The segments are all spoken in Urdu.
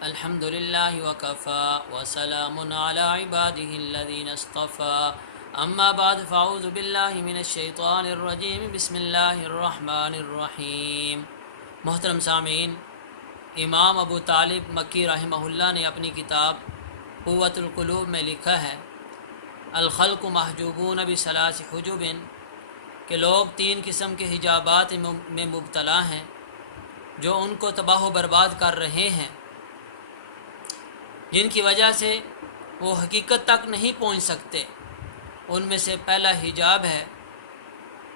الحمد للہ وکفا وسلام علی عباده الذین اصطفى اما بعد فاعوذ باللہ من الشیطان الرجیم بسم اللہ الرحمن الرحیم۔ محترم سامعین، امام ابو طالب مکی رحمہ اللہ نے اپنی کتاب قوت القلوب میں لکھا ہے الخلق محجوبون بثلاث حجب کہ لوگ تین قسم کے حجابات میں مبتلا ہیں جو ان کو تباہ و برباد کر رہے ہیں، جن کی وجہ سے وہ حقیقت تک نہیں پہنچ سکتے۔ ان میں سے پہلا حجاب ہے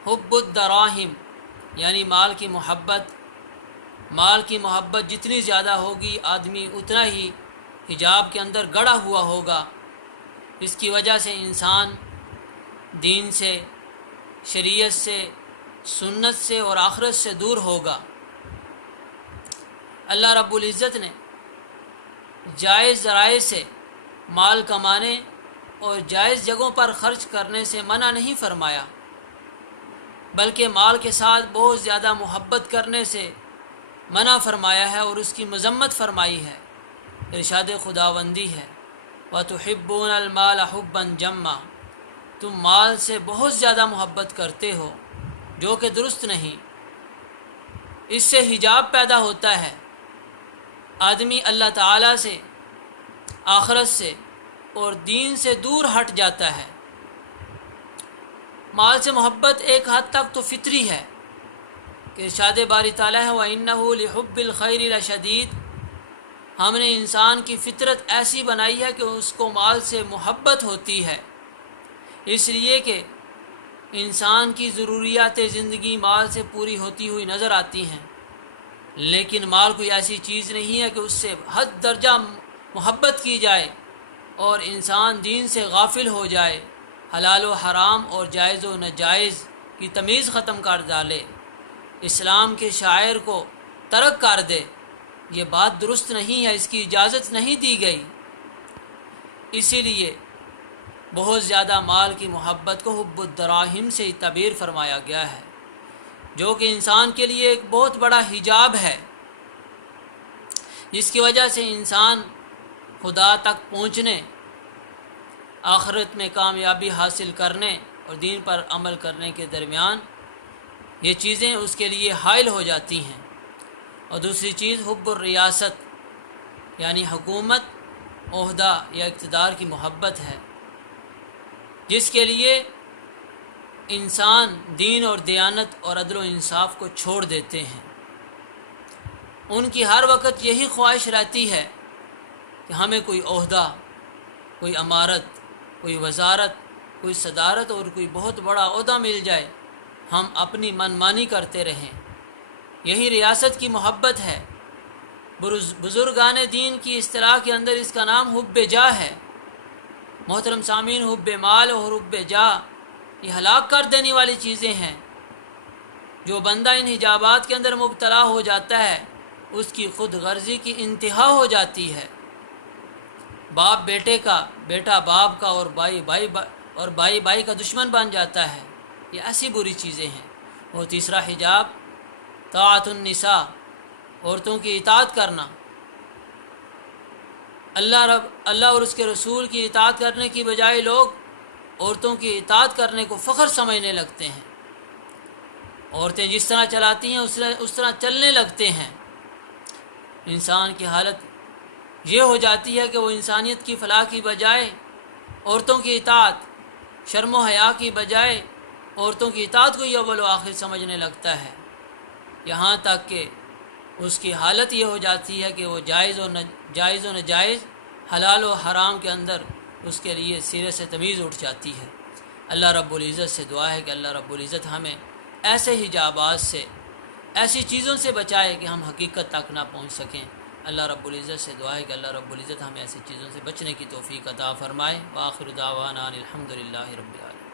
حب الدراہم، یعنی مال کی محبت۔ مال کی محبت جتنی زیادہ ہوگی آدمی اتنا ہی حجاب کے اندر گڑا ہوا ہوگا۔ اس کی وجہ سے انسان دین سے، شریعت سے، سنت سے اور آخرت سے دور ہوگا۔ اللہ رب العزت نے جائز ذرائع سے مال کمانے اور جائز جگہوں پر خرچ کرنے سے منع نہیں فرمایا، بلکہ مال کے ساتھ بہت زیادہ محبت کرنے سے منع فرمایا ہے اور اس کی مذمت فرمائی ہے۔ ارشاد خداوندی ہے وَتُحِبُّونَ الْمَالَ حُبًّا جَمًّا، تم مال سے بہت زیادہ محبت کرتے ہو، جو کہ درست نہیں۔ اس سے حجاب پیدا ہوتا ہے، آدمی اللہ تعالیٰ سے، آخرت سے اور دین سے دور ہٹ جاتا ہے۔ مال سے محبت ایک حد تک تو فطری ہے کہ ارشاد باری تعالیٰ ہے وَإِنَّهُ لِحُبِّ الْخَيْرِ لَشَدِيدٌ، ہم نے انسان کی فطرت ایسی بنائی ہے کہ اس کو مال سے محبت ہوتی ہے، اس لیے کہ انسان کی ضروریات زندگی مال سے پوری ہوتی ہوئی نظر آتی ہیں، لیکن مال کوئی ایسی چیز نہیں ہے کہ اس سے حد درجہ محبت کی جائے اور انسان دین سے غافل ہو جائے، حلال و حرام اور جائز و ناجائز کی تمیز ختم کر ڈالے، اسلام کے شاعر کو ترک کر دے۔ یہ بات درست نہیں ہے، اس کی اجازت نہیں دی گئی۔ اسی لیے بہت زیادہ مال کی محبت کو حب الدراہم سے تعبیر فرمایا گیا ہے، جو کہ انسان کے لیے ایک بہت بڑا حجاب ہے، جس کی وجہ سے انسان خدا تک پہنچنے، آخرت میں کامیابی حاصل کرنے اور دین پر عمل کرنے کے درمیان یہ چیزیں اس کے لیے حائل ہو جاتی ہیں۔ اور دوسری چیز حب الریاست، یعنی حکومت، عہدہ یا اقتدار کی محبت ہے، جس کے لیے انسان دین اور دیانت اور عدل و انصاف کو چھوڑ دیتے ہیں۔ ان کی ہر وقت یہی خواہش رہتی ہے کہ ہمیں کوئی عہدہ، کوئی امارت، کوئی وزارت، کوئی صدارت اور کوئی بہت بڑا عہدہ مل جائے، ہم اپنی من مانی کرتے رہیں۔ یہی ریاست کی محبت ہے۔ بزرگان دین کی اصطلاح کے اندر اس کا نام حب جاہ ہے۔ محترم سامعین، حب مال اور حب جاہ یہ ہلاک کر دینے والی چیزیں ہیں۔ جو بندہ ان حجابات کے اندر مبتلا ہو جاتا ہے، اس کی خود غرضی کی انتہا ہو جاتی ہے۔ باپ بیٹے کا، بیٹا باپ کا اور بائی بائی کا دشمن بن جاتا ہے۔ یہ ایسی بری چیزیں ہیں۔ اور تیسرا حجاب طاعت النساء، عورتوں کی اطاعت کرنا۔ اللہ اور اس کے رسول کی اطاعت کرنے کی بجائے لوگ عورتوں کی اطاعت کرنے کو فخر سمجھنے لگتے ہیں۔ عورتیں جس طرح چلاتی ہیں اس طرح چلنے لگتے ہیں۔ انسان کی حالت یہ ہو جاتی ہے کہ وہ انسانیت کی فلاح کی بجائے عورتوں کی اطاعت، شرم و حیا کی بجائے عورتوں کی اطاعت کو یہ اول و آخر سمجھنے لگتا ہے، یہاں تک کہ اس کی حالت یہ ہو جاتی ہے کہ وہ جائز و ناجائز، حلال و حرام کے اندر اس کے لیے سرے سے تمیز اٹھ جاتی ہے۔ اللہ رب العزت سے دعا ہے کہ اللہ رب العزت ہمیں ایسے حجابات سے، ایسی چیزوں سے بچائے کہ ہم حقیقت تک نہ پہنچ سکیں۔ اللہ رب العزت سے دعا ہے کہ اللہ رب العزت ہمیں ایسی چیزوں سے بچنے کی توفیق عطا فرمائے۔ وآخر دعوانا الحمد للہ رب العالمین۔